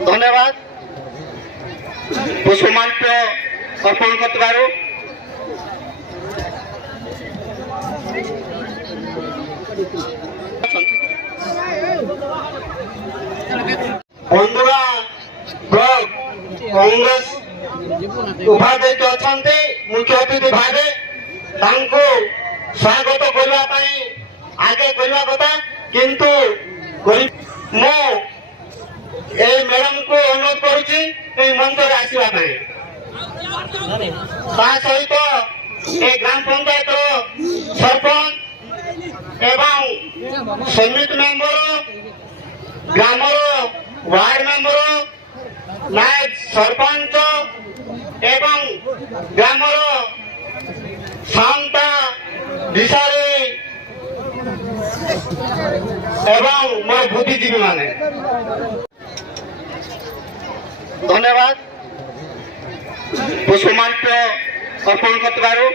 धन्यवाद पुष्पमाल्य अर्पण करथिबारु बंधुरा ब्लॉक कांग्रेस उपाध्यक्ष अच्छा मुख्य अतिथि भावे स्वागत करने आगे करने कथा किंतु मैडम को अनुरोध करुच्ची मंच आसवाई सहित ग्राम पंचायत सरपंच एवं समिति मेंबर ग्राम वार्ड मेंबर नायक सरपंच एवं ग्राम सांता दिशारी एवं मोर बुद्धिजीवी माने धन्यवाद पुष्पमाल्य अर्पण करथिबारु